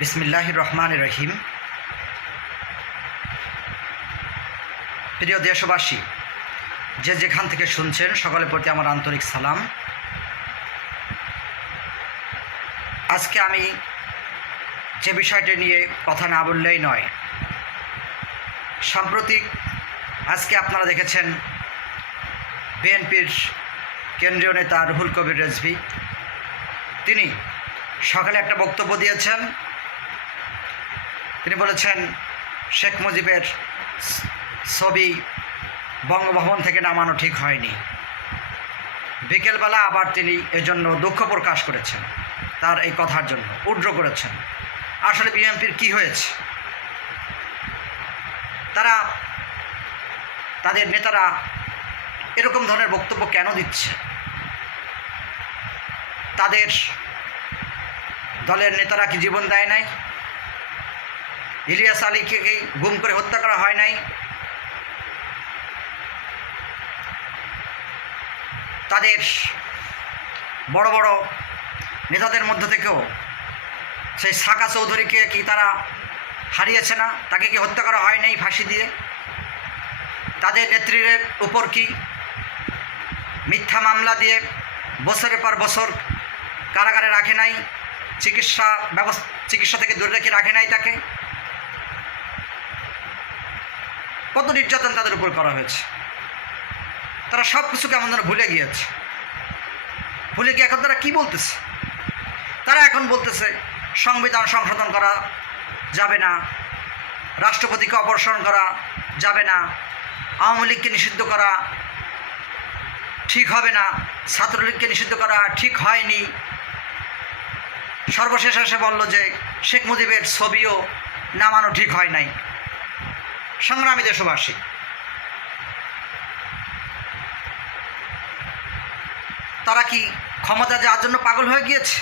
বিসমিল্লাহির রহমানির রহিম। প্রিয় দেশবাসী, যে যেখান থেকে শুনছেন সকলের প্রতি আমার আন্তরিক সালাম। আজকে আমি যে বিষয়টি নিয়ে কথা না বললেই নয়, সাম্প্রতিক আজকে আপনারা দেখেছেন বিএনপির কেন্দ্রীয় নেতা রুহুল কবির রিজভী তিনি সকালে একটা বক্তব্য দিয়েছেন। তিনি বলেছেন শেখ মুজিবের ছবি বঙ্গভবন থেকে নামানো ঠিক হয়নি। বিকেলবেলা আবার তিনি এজন্য দুঃখ প্রকাশ করেছেন, তার এই কথার জন্য উড্র করেছেন। আসলে বিএনপির কি হয়েছে? তাদের নেতারা এরকম ধরনের বক্তব্য কেন দিচ্ছে? তাদের দলের নেতারা কি জীবন দেয় নাই? ইলিয়াস আলীকে কি গুম করে হত্যা করা হয় নাই? তাদের বড় বড় নেতাদের মধ্য থেকেও সেই সাকা চৌধুরীকে কি তারা হারিয়েছে না? তাকে কি হত্যা করা হয় নাই ফাঁসি দিয়ে? তাদের নেত্রীর উপর কি মিথ্যা মামলা দিয়ে বছরের পর বছর কারাগারে রাখে নাই? চিকিৎসা থেকে দূরে রেখে রাখে নাই তাকে? কত নির্যাতন তাদের উপর করা হয়েছে। তারা সব কিছু কেমন যেন ভুলে গিয়েছে। ভুলে গিয়ে এখন তারা কী বলতেছে? তারা এখন বলতেছে সংবিধান সংশোধন করা যাবে না, রাষ্ট্রপতিকে অপসারণ করা যাবে না, আওয়ামী লীগকে নিষিদ্ধ করা ঠিক হবে না, ছাত্রলীগকে নিষিদ্ধ করা ঠিক হয়নি। সর্বশেষ এসে বলল যে শেখ মুজিবের ছবিও নামানো ঠিক হয় নাই। সংগ্রামী দেশবাসী, তারা কি ক্ষমতা যাওয়ার জন্য পাগল হয়ে গিয়েছে?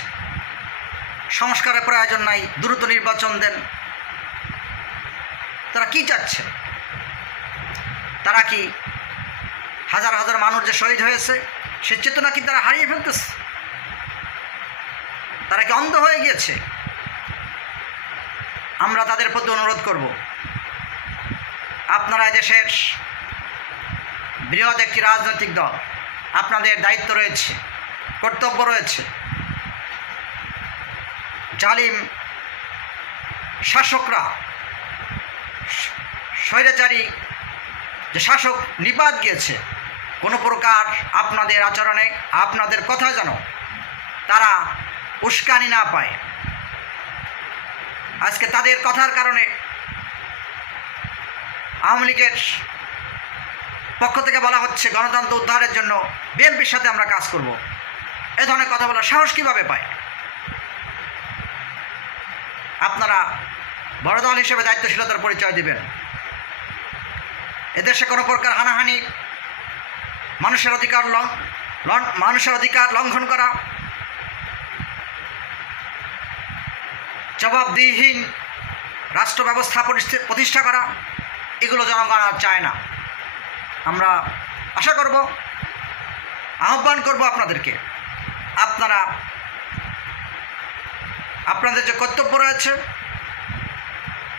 সংস্কারের প্রয়োজন নাই, দ্রুত নির্বাচন দেন। তারা কি চাচ্ছে? তারা কি হাজার হাজার মানুষ যে শহীদ হয়েছে সে চেতনা কি তারা হারিয়ে ফেলতেছে? তারা কি অন্ধ হয়ে গিয়েছে? আমরা তাদের প্রতি অনুরোধ করব, আপনারা দেশের বৃহৎ একটি রাজনৈতিক দল, আপনাদের দায়িত্ব রয়েছে, কর্তব্য রয়েছে। জালিম শাসকরা, স্বৈরাচারী যে শাসক নিপাত গিয়েছে, কোনো প্রকার আপনাদের আচরণে, আপনাদের কথা যেন তারা উস্কানি না পায়। আজকে তাদের কথার কারণে আওয়ামী লীগের পক্ষ থেকে বলা হচ্ছে গণতন্ত্র উদ্ধারের জন্য বিএনপির সাথে আমরা কাজ করব। এ ধরনের কথা বলার সাহস কীভাবে পায়? আপনারা বড় দল হিসেবে দায়িত্বশীলতার পরিচয় দিবেন। এদেশে কোনো প্রকার হানাহানি, মানুষের অধিকার লঙ্ঘন করা, জবাবদিহিহীন রাষ্ট্র ব্যবস্থা প্রতিষ্ঠা করা, এগুলো জনগণ আর চায় না। আমরা আশা করব, আহ্বান করব আপনাদেরকে, আপনারা আপনাদের যে কর্তব্য রয়েছে,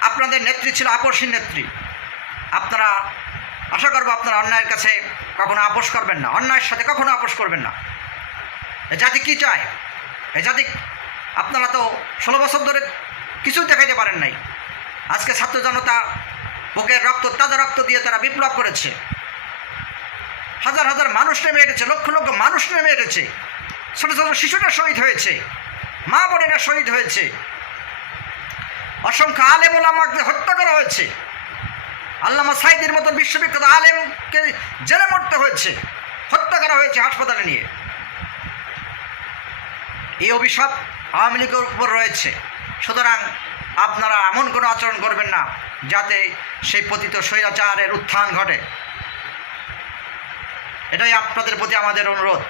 আপনাদের নেত্রী ছিল আপসহীন নেত্রী। আপনারা আশা করব আপনারা অন্যায়ের কাছে কখনো আপোষ করবেন না, অন্যায়ের সাথে কখনো আপোষ করবেন না। এ জাতি কী চায়? এ জাতি, আপনারা তো 16 বছর ধরে কিছুই দেখাইতে পারেন নাই। আজকে ছাত্র জনতা বুকের রক্ত, তাজা রক্ত দিয়ে তারা বিপ্লব করেছে। হাজার হাজার মানুষ নেমে এসেছে, লক্ষ লক্ষ মানুষ নেমে এসেছে। ছোটো ছোটো শিশুরা শহীদ হয়েছে, মা বোনেরা শহীদ হয়েছে, অসংখ্য আলেম ওলামাকে হত্যা করা হয়েছে। আল্লামা সাইদির মতন বিশ্ববিখ্যাত আলেমকে জেলে মরতে হয়েছে, হত্যা করা হয়েছে হাসপাতালে নিয়ে। এই অভিশাপ আওয়ামী লীগের উপর রয়েছে। সুতরাং আপনারা এমন কোনো আচরণ করবেন না যাতে সেই পতিত স্বৈরাচারের উত্থান ঘটে। এটাই আপনাদের প্রতি আমাদের অনুরোধ।